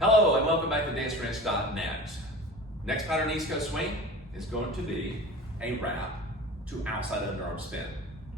Hello and welcome back to dancefrench.net. Next pattern East Coast swing is going to be a wrap to outside underarm spin.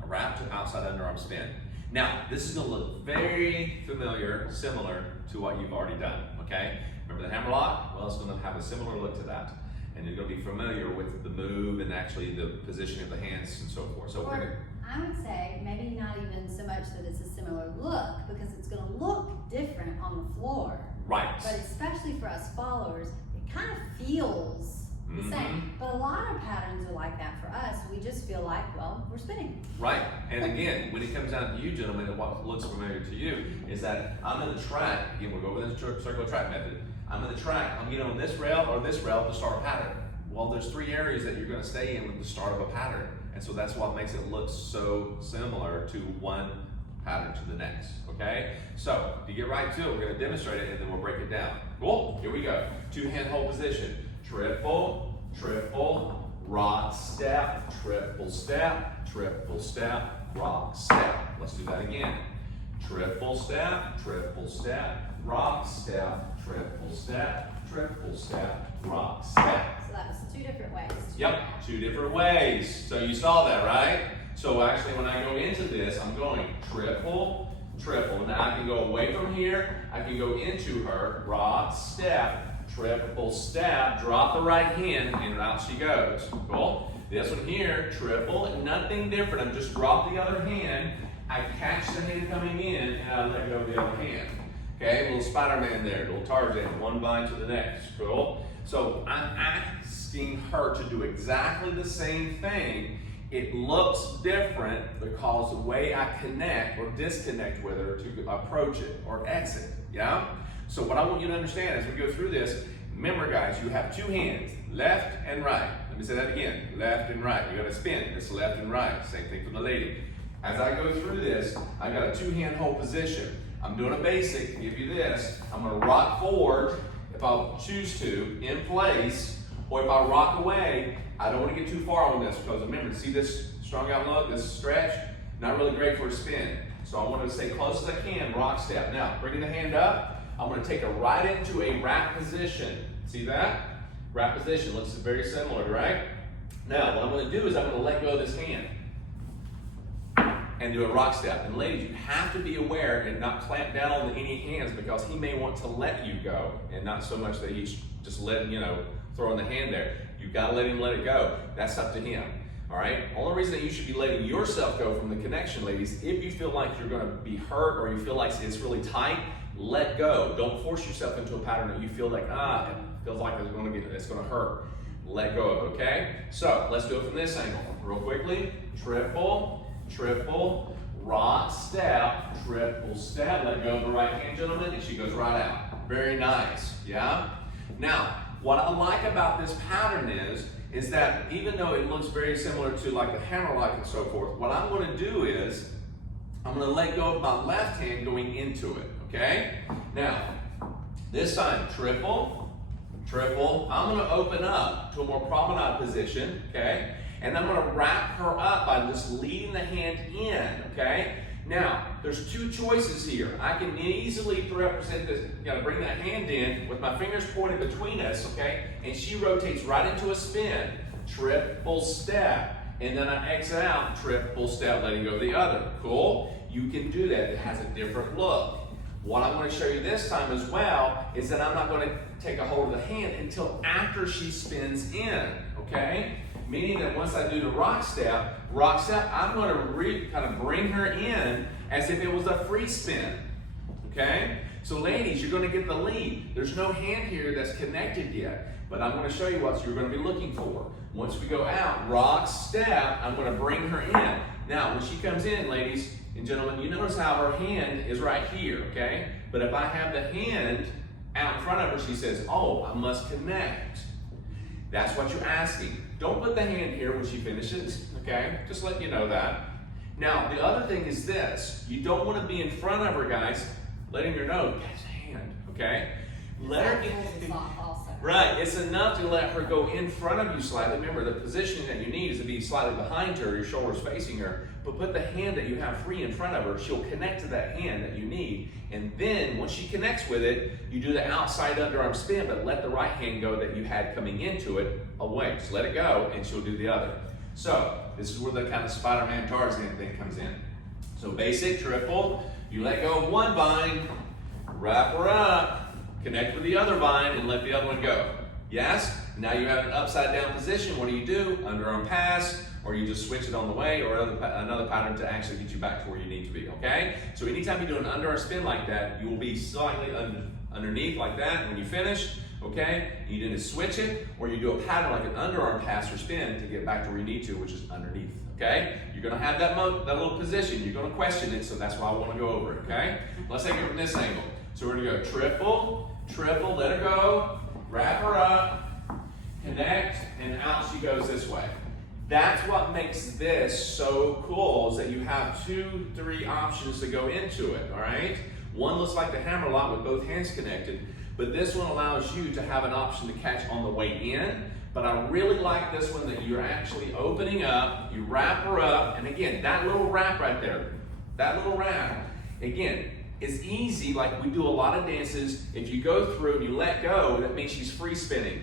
A wrap to outside underarm spin. Now, this is going to look very familiar, similar to what you've already done, okay? Remember the hammerlock? Well, it's going to have a similar look to that. And you're going to be familiar with the move and actually the positioning of the hands and so forth. So I would say maybe not even so much that it's a similar look, because it's going to look different on the floor. Right. But especially for us followers, it kind of feels the same. But a lot of patterns are like that for us. We just feel like, well, we're spinning. Right. And again, when it comes down to you gentlemen, and what looks familiar to you is that I'm in the track. Again, we'll go over the circle track method. I'm in the track. I'm getting on this rail or this rail to start a pattern. Well, there's three areas that you're going to stay in with the start of a pattern. And so that's what makes it look so similar to one pattern to the next, okay? So, to get right to it, we're going to demonstrate it and then we'll break it down. Cool? Here we go. Two hand hold position. Triple, triple, rock, step, triple step, rock, step. Let's do that again. Triple step, rock, step, triple step, rock, step. So that was two different ways. Yep, two different ways. So you saw that, right? So actually when I go into this, I'm going triple, triple. Now I can go away from here. I can go into her. Rock, step, triple step, drop the right hand, and out she goes. Cool? This one here, triple, nothing different. I'm just drop the other hand. I catch the hand coming in, and I let go of the other hand. Okay, little Spider-Man there, little Tarzan, one bind to the next. Cool? So I'm asking her to do exactly the same thing. It looks different because the way I connect or disconnect with her to approach it or exit, yeah? So what I want you to understand as we go through this, remember guys, you have two hands, left and right. Let me say that again, left and right. You gotta spin, it's left and right. Same thing for the lady. As I go through this, I got a two-hand hold position. I'm doing a basic, give you this. I'm gonna rock forward if I choose to, in place, or if I rock away, I don't want to get too far on this because remember, see this strong out look, this stretch? Not really great for a spin. So I want to stay close as I can, rock step. Now, bringing the hand up, I'm going to take her right into a wrap position. See that? Wrap position looks very similar, right? Now, what I'm going to do is I'm going to let go of this hand and do a rock step. And ladies, you have to be aware and not clamp down on any hands because he may want to let you go and not so much that he's just letting, throwing the hand there. You've got to let him let it go. That's up to him. All right? Only reason that you should be letting yourself go from the connection, ladies, if you feel like you're going to be hurt or you feel like it's really tight, let go. Don't force yourself into a pattern that you feel like, it feels like it's going to hurt. Let go of it, okay? So let's do it from this angle. Real quickly. Triple, triple, rock, step, triple step. Let go of the right hand, gentlemen, and she goes right out. Very nice, yeah? Now, what I like about this pattern is that even though it looks very similar to like the hammerlock and so forth, what I'm going to do is I'm going to let go of my left hand going into it, okay? Now, this time, triple, triple. I'm going to open up to a more promenade position, okay? And I'm going to wrap her up by just leading the hand in, okay? Now, there's two choices here. I can easily represent this, bring that hand in with my fingers pointed between us, okay? And she rotates right into a spin, triple step. And then I exit out, triple step, letting go of the other. Cool? You can do that. It has a different look. What I'm going to show you this time as well is that I'm not going to take a hold of the hand until after she spins in, okay? Meaning that once I do the rock step, I'm going to kind of bring her in as if it was a free spin, okay? So ladies, you're going to get the lead. There's no hand here that's connected yet, but I'm going to show you what you're going to be looking for. Once we go out, rock step, I'm going to bring her in. Now, when she comes in, ladies and gentlemen, you notice how her hand is right here, okay? But if I have the hand out in front of her, she says, oh, I must connect. That's what you're asking. Don't put the hand here when she finishes, okay? Just let you know that. Now, the other thing is this. You don't want to be in front of her, guys, letting her know, catch the hand, okay? Let her get also. Right, it's enough to let her go in front of you slightly. Remember, the positioning that you need is to be slightly behind her, your shoulders facing her, but put the hand that you have free in front of her. She'll connect to that hand that you need, and then once she connects with it, you do the outside underarm spin, but let the right hand go that you had coming into it away. Just let it go, and she'll do the other. So, this is where the kind of Spider-Man Tarzan thing comes in. So basic triple, you let go of one vine, wrap her up, connect with the other vine and let the other one go. Yes? Now you have an upside down position. What do? Underarm pass, or you just switch it on the way, or another pattern to actually get you back to where you need to be, okay? So anytime you do an underarm spin like that, you will be slightly underneath like that. When you finish, okay, you need to switch it, or you do a pattern like an underarm pass or spin to get back to where you need to, which is underneath, okay? You're gonna have that little position. You're gonna question it, so that's why I wanna go over it, okay? Let's take it from this angle. So we're gonna go triple, triple, let her go, wrap her up, connect, and out she goes this way. That's what makes this so cool, is that you have 2, 3 options to go into it, all right? One looks like the Hammerlock with both hands connected, but this one allows you to have an option to catch on the way in, but I really like this one that you're actually opening up, you wrap her up, and again, that little wrap right there, that little wrap, again, it's easy, like we do a lot of dances. If you go through and you let go, that means she's free spinning.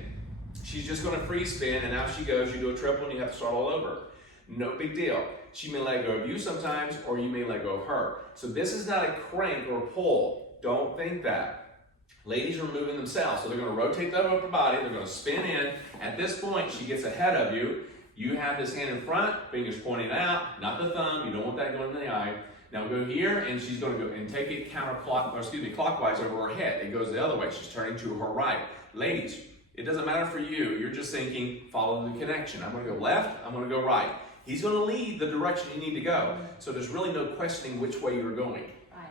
She's just gonna free spin, and out she goes. You do a triple and you have to start all over. No big deal. She may let go of you sometimes, or you may let go of her. So this is not a crank or a pull. Don't think that. Ladies are moving themselves, so they're gonna rotate that upper body, they're gonna spin in. At this point, she gets ahead of you. You have this hand in front, fingers pointing out, not the thumb. You don't want that going in the eye. Now go here, and she's going to go and take it clockwise over her head. It goes the other way. She's turning to her right. Ladies, it doesn't matter for you. You're just thinking, follow the connection. I'm going to go left. I'm going to go right. He's going to lead the direction you need to go. So there's really no questioning which way you're going.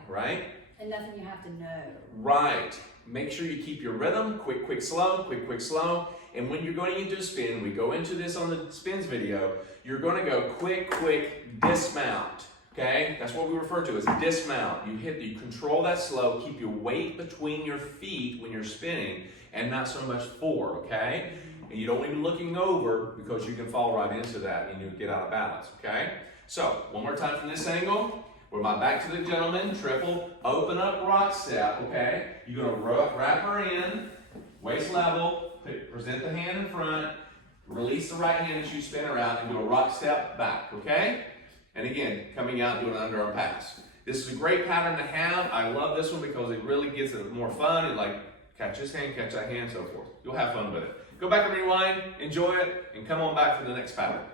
Right? And nothing you have to know. Right. Make sure you keep your rhythm. Quick, quick, slow. Quick, quick, slow. And when you're going into a spin, we go into this on the spins video, you're going to go quick, quick, dismount. Okay, that's what we refer to as dismount. You control that slow, keep your weight between your feet when you're spinning, and not so much forward, okay? And you don't want to be looking over, because you can fall right into that and you get out of balance, okay? So, one more time from this angle. With my back to the gentleman, triple, open up, rock step, okay? You're gonna wrap her in, waist level, present the hand in front, release the right hand as you spin her out, and do a rock step back, okay? And again, coming out, doing an underarm pass. This is a great pattern to have. I love this one because it really gets it more fun. It like, catch this hand, catch that hand, so forth. You'll have fun with it. Go back and rewind, enjoy it, and come on back for the next pattern.